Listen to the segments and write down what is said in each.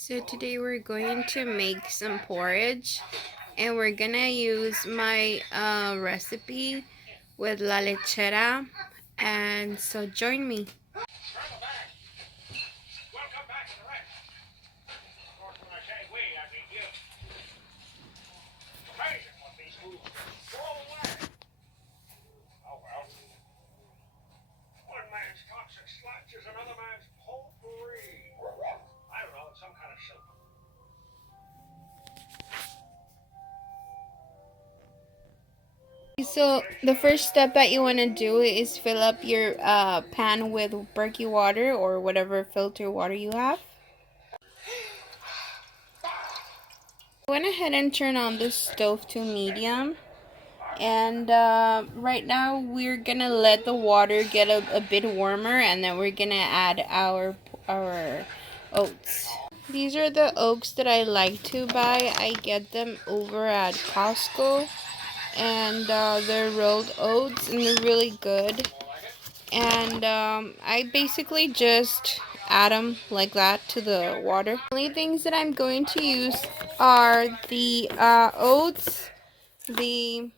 So today we're going to make some porridge, and we're gonna use my recipe with la lechera, and so join me. So the first step that you want to do is fill up your pan with Berkey water or whatever filter water you have. I went ahead and turn on the stove to medium, and right now we're gonna let the water get a bit warmer, and then we're gonna add our oats. These are the oats that I like to buy. I get them over at Costco, and they're rolled oats, and they're really good. And I basically just add them like that to the water. The only things that I'm going to use are the oats, the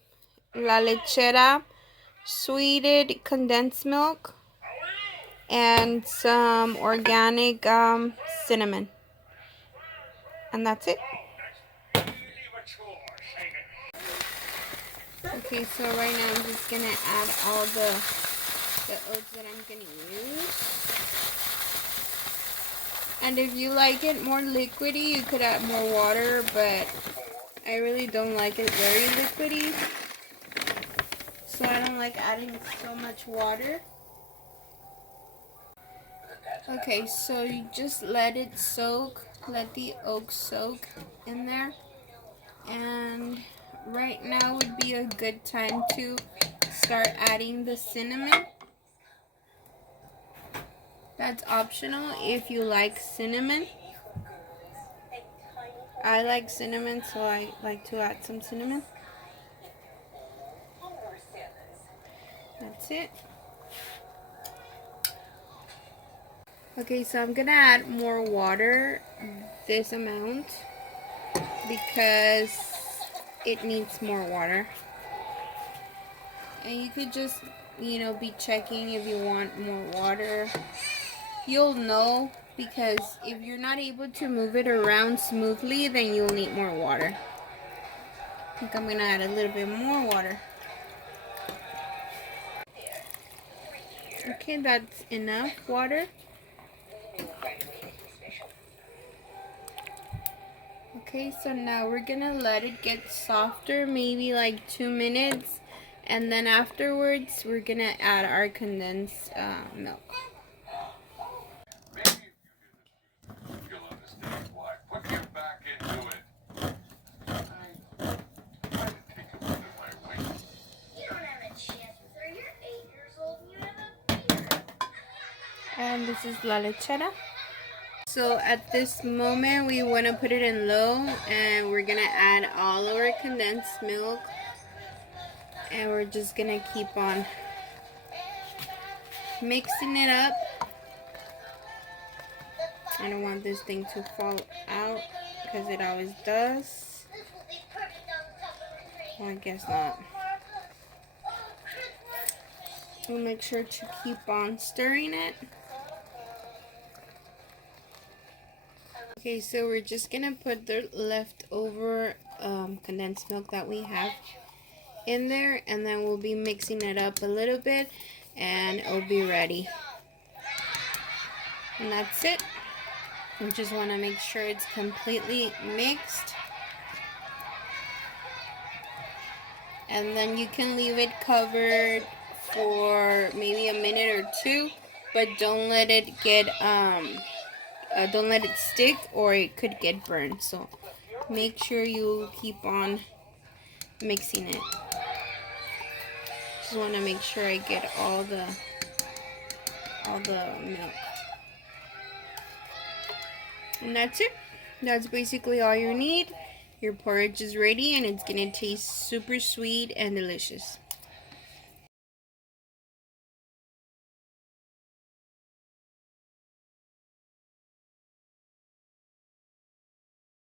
la lechera, sweetened condensed milk, and some organic cinnamon. And that's it. Okay, so right now I'm just gonna add all the oats that I'm gonna use. And if you like it more liquidy, you could add more water, but I really don't like it very liquidy, so I don't like adding so much water. Okay, so you just let it soak, let the oats soak in there, and right now would be a good time to start adding the cinnamon. That's optional if you like cinnamon. I like cinnamon, so I like to add some cinnamon. That's it. Okay, so I'm gonna add more water, this amount, because it needs more water. And you could just, be checking if you want more water. You'll know, because if you're not able to move it around smoothly, then you'll need more water. I think I'm gonna add a little bit more water. Okay, that's enough water. Okay, so now we're gonna let it get softer, maybe like 2 minutes, and then afterwards we're gonna add our condensed milk. And this is la lechera. So at this moment we want to put it in low, and we're gonna add all of our condensed milk, and we're just gonna keep on mixing it up. I don't want this thing to fall out because it always does. Well, I guess not. We'll make sure to keep on stirring it. Okay, so we're just gonna put the leftover condensed milk that we have in there, and then we'll be mixing it up a little bit, and it'll be ready. And that's it. We just want to make sure it's completely mixed, and then you can leave it covered for maybe a minute or two, but don't let it get don't let it stick, or it could get burned. So make sure you keep on mixing it. Just want to make sure I get all the milk. And that's it. That's basically all you need. Your porridge is ready, and it's gonna taste super sweet and delicious.